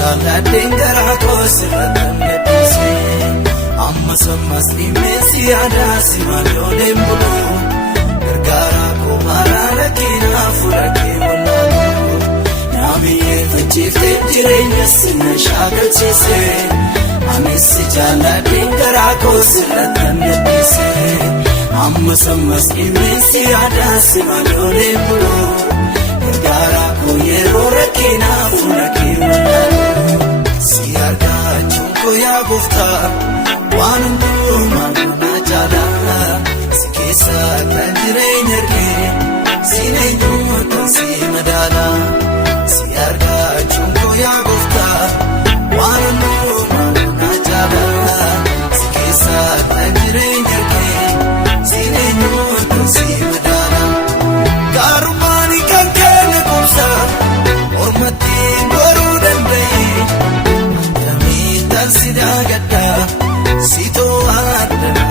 jaaladheen garaa koo sirratti gadhiise. Amma sammas dhimmeessi aadaa si maalooleen buluu gargaaraa koo maraara keenaa fudhatee wallaaluu naamiyyee fachiiftee jireenya sinna shaakalchiise. Anis jaaladheen garaa koo sirratti gadhiise. Amma sammas dhimmeessi aadaa si maalooleen buluu gargaaraa koo yeroo rakkinaa fudhatee wallaaluu si argachuun koo yaa gooftaa. Waan hundumaa na jaalala si keessa kan jireenya argee si eenyuutu si madaala si argachuun koo yaa gooftaa. Waan hundumaa na jaalala si keessa kan jireenya argee si eenyuutu si madaala. Gaarummaan kan kenna gosa ormatti goruu danda'e akkamitti si daagadda. Sito addanaa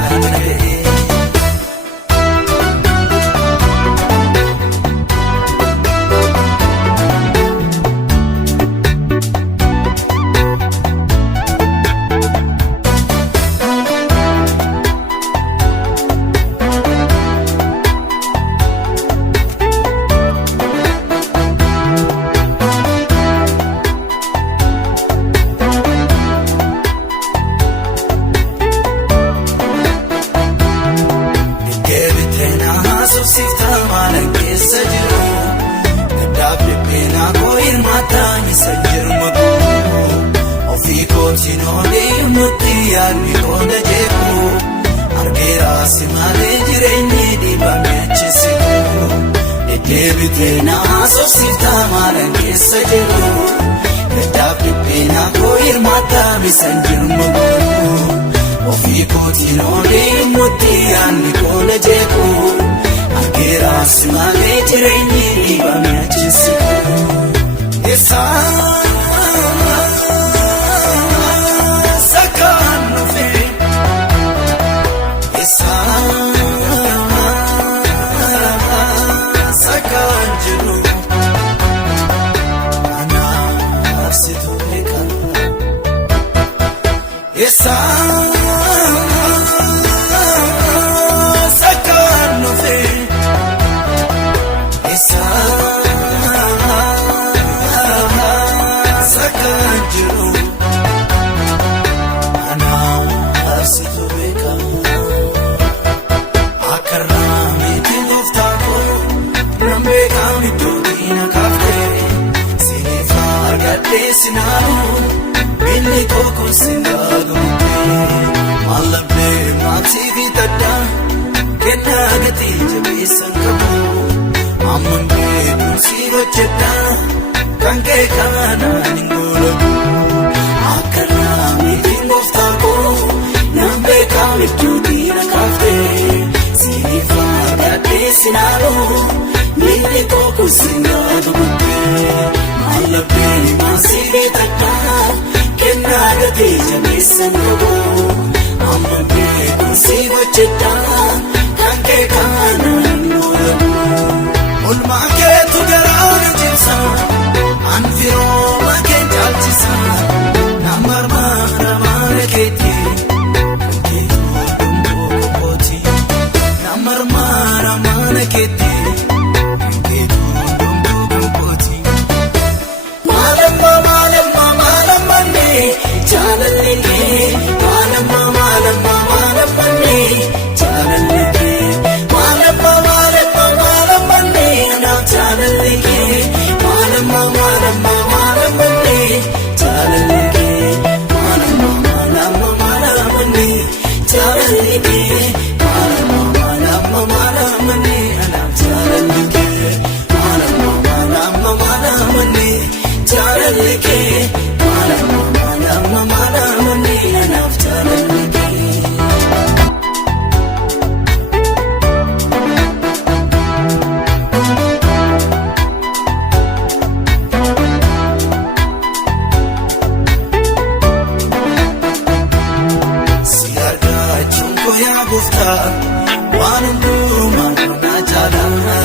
waan hundumaa na jaalala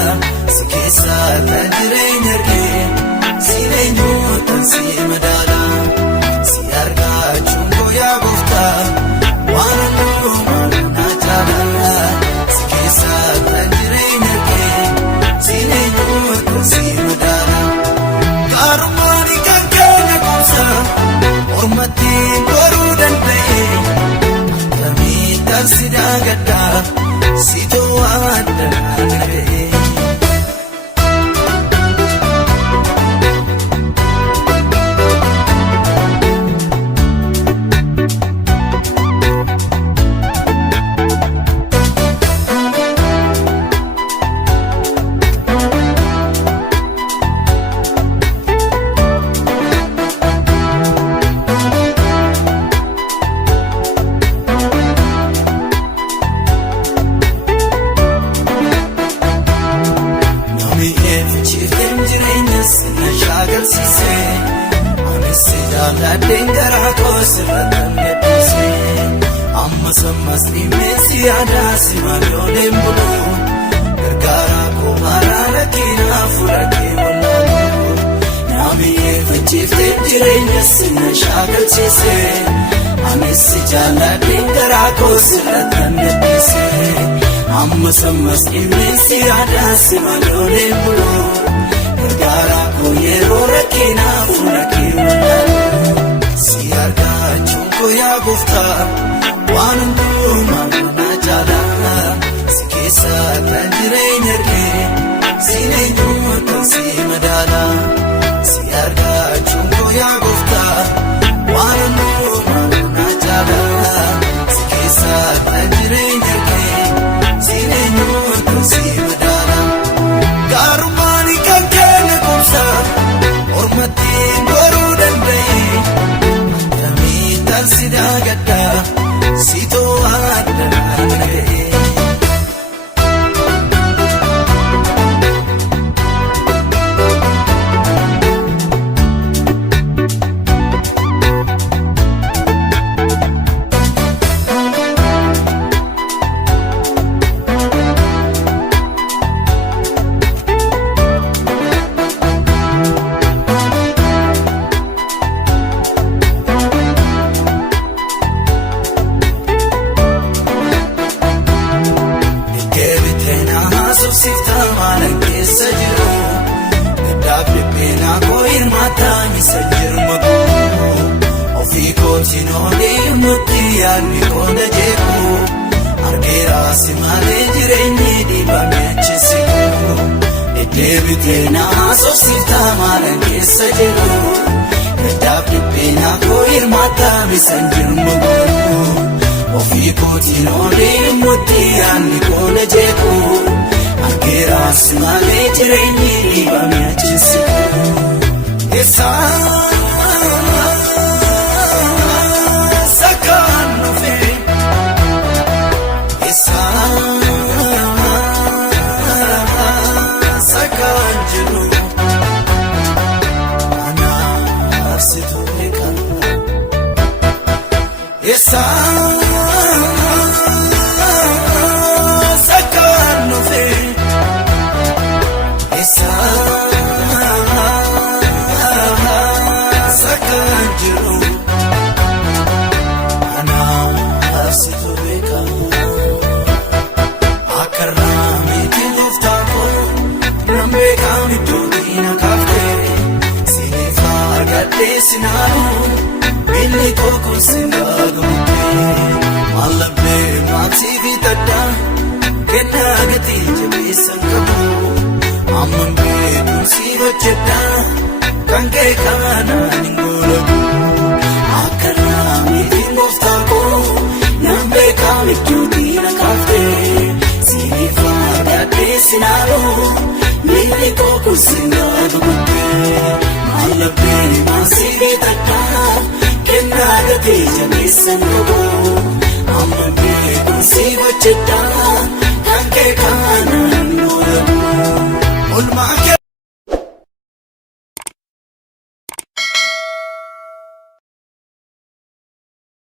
si keessa jireenya kee si eenyuutu si jaalladheen garaa koo sirratti gadhiise ammas ammas dhimmeessi yaadaasi maalooleen bulu gargaara koo maraara keenaa fuudhakee wallaalu naamiyee fachiiftee jireenya sinna shaakalchiise anis jaalladheen garaa koo sirratti gadhiise ammas ammas dhimmeessi yaadaasi maalooleen bulu gargaara koo yeroo rakkinaa fuudhakee wallaalu si argachuun koo yaa gooftaa waan hundumaa mana jaalala si keessa kan jireenya kee siin eenyuutu si madaala si argachuun koo yaa gooftaa waan hundumaa mana jaalala si keessa kan jireenya kee siin eenyuutu si madaala gaarummaani kan keenya goofta ormatti goruu danda'e akkamiin si daagadda sitoo adda naanna'e. Siftaa maalan keessa jiru gaddaaf dhibbeenaa koo hirmaataa misa jirma koo ofii kootiin oolii murtii yaadni koona jeeku argeeraasi maalee jireenyi dhiibame achisiku deddeebiteenaa siftaa maalan keessa jiru gaddaaf dhibbeenaa koo hirmaataa misa jirma koo ofii kootiin oolii murtii yaadni koona jeeku argeeraasi maalee jireenyi dhiibame achisiku sakaan dhufe sakaan jiru anaaf situ beeka sakaan dhufe sakaan jiru anaaf situ beeka akka raamiitiin gooftaa koo nan beekam iddootii na kaaftee siiniif argadhee sinaanuun miilli koo kun sinaa gamuutee mallabbee maatii fi taddaa kennaa gatii jabeessan qabu amman beekuun si hojjedha kan kee kanaan hin goolabu akka raamiitiin gooftaa koo nan beekam iddootii na kaaftee siiniif argadhee sinaanuun miilli koo kun sinaa gamuutee mallabbee maatii fi taddaa kennaa gatii jabeessan qabu amman beekuun si hojjedha kan kee kanaan